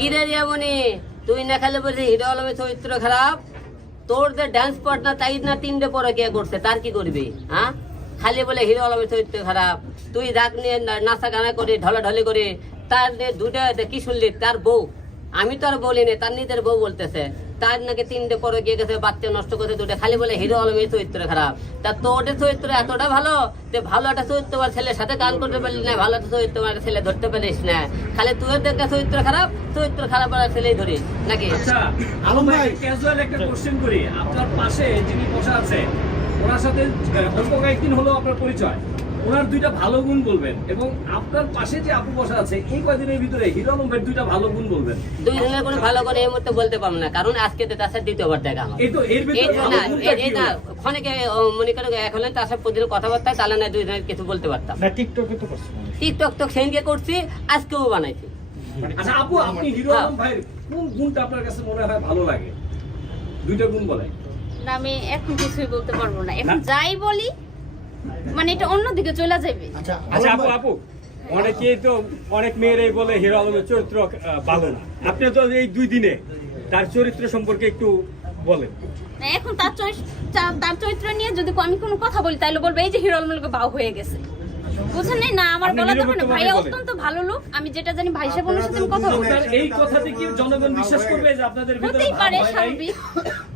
কি রে রিয়ামণি, তুই না খালি বলছিস হিরো আলমের চরিত্র খারাপ, তোর যে ডান্স পার্টনার তাই না তিনটে পরে কে করছে, তার কি করবি? হ্যাঁ, খালি বলে হিরো আলমের চরিত্র খারাপ, তুই রাগ নিয়ে নাচা গানা করে ঢলাঢলি করে, তার দুটা কি শুনলি, তার বউ, আমি তো আর বলিনি, তার নিজের বউ বলতেছে তার নাকি তিনটে পরে গিয়ে গেছে, বাচ্চা নষ্ট করতে দুটো, খালি বলে হিরো আলমের চরিত্র খারাপ। তা তোর চরিত্র এতটা ভালো যে ভালো একটা চরিত্র ছেলের সাথে গান করতে পারলি না, ভালো একটা চরিত্র ছেলে ধরতে পারিস না, খালি তুই দেখা চরিত্র খারাপ, চরিত্র খারাপ আর ছেলেই ধরিস নাকি? আচ্ছা আলম ভাই, ক্যাজুয়াল একটা কোশ্চেন করি, আপনার পাশে যিনি বসা আছে ওনার সাথে অল্প কয়েকদিন হলো আপনার পরিচয়, ওনার দুইটা ভালো গুণ বলবেন, এবং আপনার পাশে যে আপু বসা আছে এই কয়েকদিনের ভিতরে হিরো আলম ভাই দুইটা ভালো গুণ বলবেন। দুই জনের কোনো ভালো করে এই মুহূর্তে বলতে পারবো না, কারণ আজকে তো তার সাথে দ্বিতীয়বার দেখা আমার। এই তো এর ভিতরে ভালো গুণটা কি? অনেকে মনে করে এখন তার সাথে প্রতিদিন কথাবার্তা তাহলে না দুই জনের কিছু বলতে পারতাম না। টিকটকে তো করছি, টিকটক তো সেদিনকে করছি, আজকেও বানাইছি। আচ্ছা আপু, আপনি হিরো আলম ভাইয়ের কোন গুণটা আপনার কাছে মনে হয় ভালো লাগে? দুইটা গুণ বলেন। না, আমি এখন কিছুই বলতে পারবো না, এখন যাই বলি মানে এটা অন্যদিকে চলে যাবে। আচ্ছা আচ্ছা আপু, অনেকেই তো অনেক মেয়েরাই বলে হিরো আলমের চরিত্র ভালো না, আপনি তো এই 2 দিনে তার চরিত্র সম্পর্কে একটু বলেন। না, এখন তার চরিত্র নিয়ে যদি আমি কোনো কথা বলি তাহলে বলবো এই যে হিরো আলমের লোকে ভাও হয়ে গেছে, বুঝছেন না? আমার আপনি বলা নিরপেক্ষ তখন ভাবে ভাইয়া বলেন। অত্যন্ত ভালো লোক, আমি যেটা জানি ভাই সাহেব ওনার সাথে আমি কথা বলবো। আপনার এই কথাতে কি জনগণ বিশ্বাস করবে যে আপনাদের ভিতরে হতেই ভাব পারে, হয় নাই? স্বাভাবিক,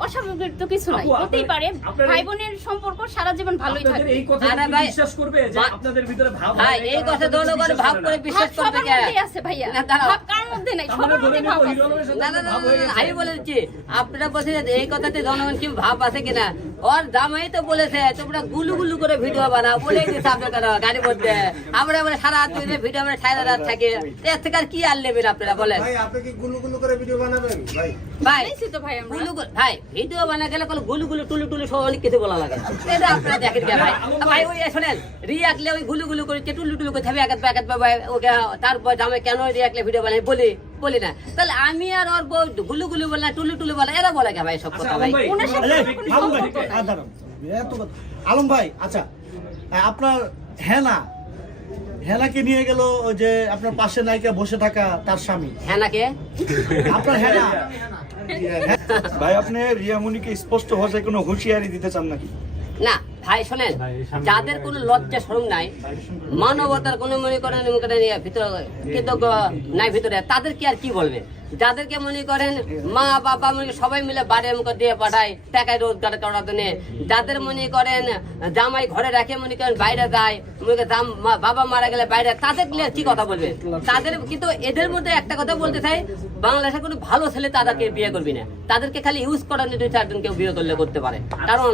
অস্বাভাবিক তো কিছু নাই, আপু, হতেই পারে। আপনার ভাই বোনের সম্পর্ক সারা জীবন ভালোই আপনাদের থাকবে। এই কথাতে আরে কি ভাই, বিশ্বাস করবে যে আপনাদের ভিতরে ভাব হয় ভাই নাই? এই কারণ কথা আপনাদের জনগণ বিশ্বাস ভাব করে না। বিশ্বাস ভাব করবে সবার কে? মধ্যেই আছে ভাইয়া, না, দাঁড়াও। ভাব কার মধ্যে নাই, তাহলে সবার ধরে মধ্যে নিব ভাব হিরো আছে। আলমের সাথে না না আপনার না ভাব হয়ে না, গেছে। আমি বলেছি আপনারা বলছেন যে এই কথাতে জনগণ কি ভাব আছে কিনা, ওর জামাই তো বলেছে তোমরা গুলু গুলু করে ভিডিও বানাও, বলে দিচ্ছে আপনারা গাড়ির মধ্যে, আমরা বলে সারা রাত ভিডিও আমরা সারা রাত থাকে, এর থেকে আর কি আর নেবেন আপনারা বলেন? ভাই আপনি কি গুলু গুলু করে ভিডিও বানাবেন ভাই? ভাই বলেছি তো ভাই আমরা। ভাই ভিডিও বানা গেলে কোনো গুলু গুলু টুলু টুলু সব অনেক কিছু বলা লাগে, এটা আপনারা দেখেন কে ভাই? ভাই ওই শোনেন, রিয়াকলে ওই গুলু গুলু করে টুলু টুলু করে থাকবে একাত ভাই, ওকে তারপর জামাই কেন রিয়াকলে ভিডিও বানাই বলি না, তাহলে আমি আর ওর গুলু গুলু বলে টুলু টুলু বলে এরা বলে কে ভাই সব আচ্ছা, কথা আলম ভাই? ভাই, ওনার সাথে ওনার আরে, ব্যক্তিগত আলম ভাই, দিকে- দাঁড়ান, এত কথা। আলম ভাই, আচ্ছা আপনার হেনাকে নিয়ে গেল ওই যে আপনার পাশে নায়িকা বসে থাকা তার স্বামী, হ্যাঁ নাকি? আপনার হেনা ভাই, আপনি রিয়ামণিকে স্পষ্ট ভাষায় কোনো হুঁশিয়ারি দিতে চান নাকি? না ভাই শোনেন, যাদের কোনো লজ্জা শরম নাই, মানবতার কোনো মনে করেন ভিতরে কৃতজ্ঞ নাই ভিতরে, তাদের কি আর কি বলবে? যাদেরকে মনে করেন মা বাবা সবাই মিলে বাড়ি মুখে দিয়ে পাঠায় টাকায় রোজগার করার জন্য, যাদের মনে করেন জামাই ঘরে রাখে মনে করেন বাইরে যায়, বাবা মারা গেলে বাইরে, তাদের কি কথা বলবে? তাদের কিন্তু এদের মধ্যে একটা কথা বলতে চাই, বাংলাদেশে কোনো ভালো ছেলে তাদেরকে বিয়ে করবি না, তাদেরকে খালি ইউজ করার জন্য 2-4 কেউ বিয়ে করলে করতে পারে, কারণ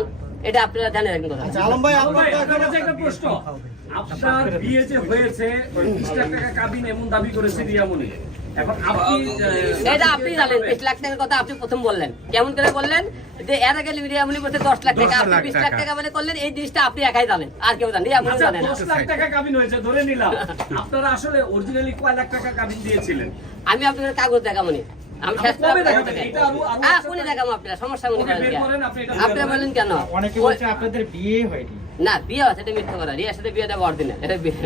এটা আপনারা জানেন রাখেন কথা। আচ্ছা আলম ভাই, আলম আপনার ভাই, তো আপনার এখন কাছে একটা প্রশ্ন, আপনার বিয়ে যে হয়েছে 20 লাখ টাকা কাবিন এমন দাবি করেছে রিয়ামণি, এখন আপনি এটা আপনি জানেন, 20 লাখ টাকার কথা আপনি প্রথম বললেন, কেমন করে বললেন যে এর আগে রিয়ামণি বলতে 10 লাখ টাকা, আপনি 20 লাখ টাকা মানে করলেন, এই জিনিসটা আপনি একাই জানেন, আর কেউ জানেন? রিয়ামণি আচ্ছা, জানেন না। 10 লাখ টাকা কাবিন হয়েছে ধরে নিলাম, আপনারা আসলে অরিজিনালি কয় লাখ টাকা কাবিন দিয়েছিলেন? আমি আপনাদের কাগজ দেখাবো, আমি শেষ করে কবে আপনাদের দেখাবেন? দেখাই। এটা আরো হ্যাঁ, কোনে দেখাবো আপনারা, সমস্যা মনে ওকে, করেন বের কি? করেন, আপনি এটা আপনারা বলেন কেন? অনেকে বলছে আপনাদের বিয়ে হয়নি। না, বিয়ে আছে, এটা মিথ্যা কথা, রিয়ার সাথে বিয়ে দেবো অরিজিনাল, এটা বিয়ে